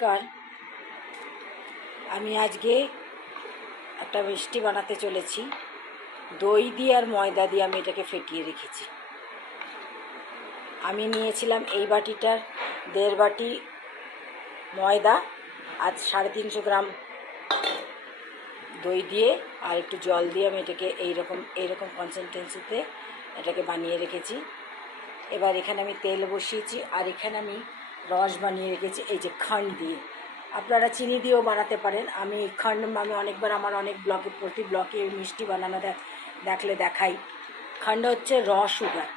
নমস্কার। আমি আজকে একটা মিষ্টি বানাতে চলেছি। দই দিয়ে আর ময়দা দিয়ে আমি এটাকে ফেটিয়ে রেখেছি। আমি নিয়েছিলাম এই বাটিটার দেড় বাটি ময়দা আর সাড়ে তিনশো গ্রাম দই দিয়ে আর একটু জল দিয়ে আমি এটাকে এইরকম এইরকম কনসিস্টেন্সিতে এটাকে বানিয়ে রেখেছি। এবার এখানে আমি তেল বসিয়েছি আর এখানে আমি রস বানিয়ে রেখেছি, এই যে খান্ড দিয়ে। আপনারা চিনি দিয়েও বানাতে পারেন। আমি খান্ড আমি অনেকবার আমার অনেক ব্লকে প্রতি ব্লকে মিষ্টি বানানো দেখ, দেখলে দেখাই। খান্ড হচ্ছে র সুগার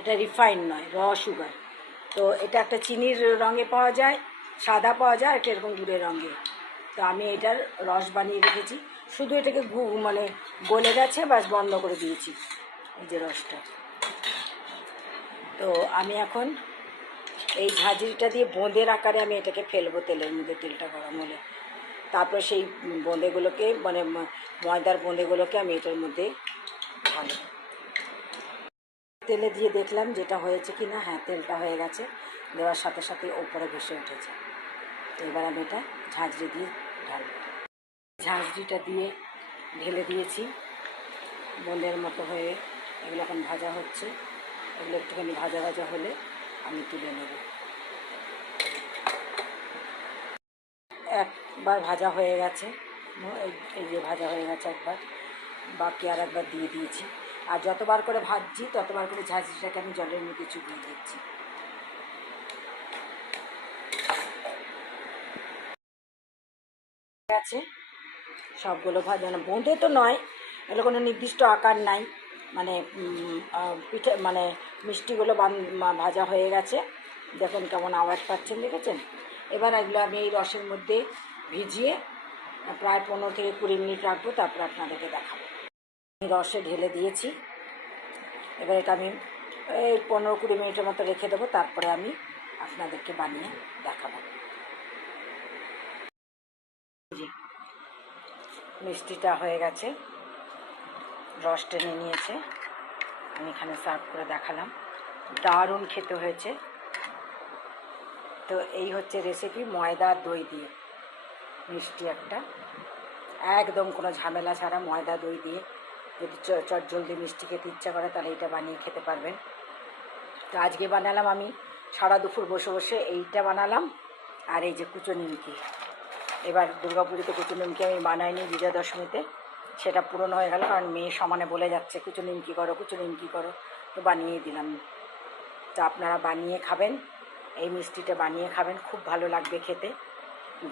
এটা রিফাইন নয়, র সুগার তো এটা একটা চিনির রঙে পাওয়া যায়, সাদা পাওয়া যায় এটা এরকম গুড়ের রঙে। তো আমি এটার রস বানিয়ে রেখেছি। শুধু এটাকে ঘু মানে গলে গেছে বাস বন্ধ করে দিয়েছি, এই যে রসটা। তো আমি এখন এই ঝাঁঝরিটা দিয়ে বোঁদের আকারে আমি এটাকে ফেলব তেলের মধ্যে, তেলটা গরম হলে। তারপর সেই বোঁদেগুলোকে মানে ময়দার বোঁদেগুলোকে আমি এটার মধ্যে তেলে দিয়ে দেখলাম যেটা হয়েছে কি না হ্যাঁ তেলটা হয়ে গেছে, দেওয়ার সাথে সাথে ওপরে ভেসে উঠেছে। এবার আমি এটা ঝাঁঝরি দিয়ে ঢালবো। ঝাঁঝরিটা দিয়ে ঢেলে দিয়েছি। বোঁদের মতো হয়ে এগুলো এখন ভাজা হচ্ছে। এগুলো একটুখানি ভাজা ভাজা হলে আমি তুলে নেব। একবার ভাজা হয়ে গেছে। এই- যে ভাজা হয়ে গেছে একবার। বাকি আর একবার দিয়ে দিয়েছি। আর যতবার করে ভাজছি, ততবার করে ঝাঁঝরিটাকে আমি জলের মধ্যে চুবিয়ে দিচ্ছি। আছে? সবগুলো ভাজা না, বোঁদে তো নয়, এগুলো কোনো নির্দিষ্ট আকার নাই। মানে পিঠে মানে মিষ্টিগুলো ভাজা হয়ে গেছে। দেখুন কেমন আওয়াজ পাচ্ছেন, দেখেছেন? এবার এগুলো আমি এই রসের মধ্যে ভিজিয়ে প্রায় পনেরো থেকে কুড়ি মিনিট রাখব, তারপর আপনাদেরকে দেখাবো। আমি রসে ঢেলে দিয়েছি। এবার এটা আমি এই পনেরো কুড়ি মিনিটের মতো রেখে দেবো, তারপরে আমি আপনাদেরকে বানিয়ে দেখাবো। মিষ্টিটা হয়ে গেছে। রস টেনে নিয়েছে। আমি এখানে সার্ভ করে দেখালাম। দারুণ খেতে হয়েছে। তো এই হচ্ছে রেসিপি ময়দা দই দিয়ে। মিষ্টি একটা। একদম কোনো ঝামেলা ছাড়া ময়দা, দই দিয়ে। যদি চটজলদি মিষ্টি খেতে ইচ্ছা করে, তাহলে এটা বানিয়ে খেতে পারবেন। তো আজকে বানালাম আমি। সারা দুপুর বসে বসে এইটা বানালাম। আর এই যে কুচো নিমকি। এবার দুর্গাপুজোতে কুচো নিমকি আমি বানাইনি বিজয়া দশমীতে সেটা পূরণ হয়ে গেল, কারণ মেয়ে সমানে বলে যাচ্ছে কুচো নিমকি করো কুচো নিমকি করো? তো বানিয়েই দিলাম। তো আপনারা বানিয়ে খাবেন, এই মিষ্টিটা বানিয়ে খাবেন, খুব ভালো লাগবে খেতে।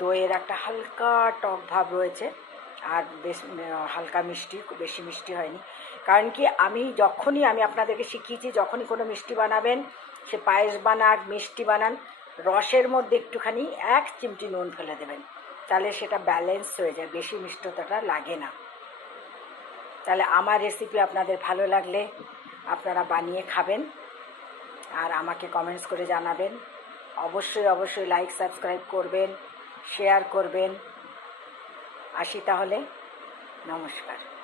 দইয়ের একটা হালকা টক ভাব রয়েছে, আর বেশ হালকা মিষ্টি বেশি মিষ্টি হয়নি। কারণ কি, আমি যখনই, আমি আপনাদেরকে শিখিয়েছি, যখনই কোনো মিষ্টি বানাবেন, সে পায়েস বানান মিষ্টি বানান, রসের মধ্যে একটুখানি এক চিমটি নুন ফেলে দেবেন। তাহলে সেটা ব্যালেন্স হয়ে যায়, বেশি মিষ্টতাটা লাগে না। তাহলে আমার রেসিপি আপনাদের ভালো লাগলে আপনারা বানিয়ে খাবেন। আর আমাকে কমেন্টস করে জানাবেন। অবশ্যই অবশ্যই লাইক সাবস্ক্রাইব করবেন শেয়ার করবেন। আসি তাহলে। নমস্কার।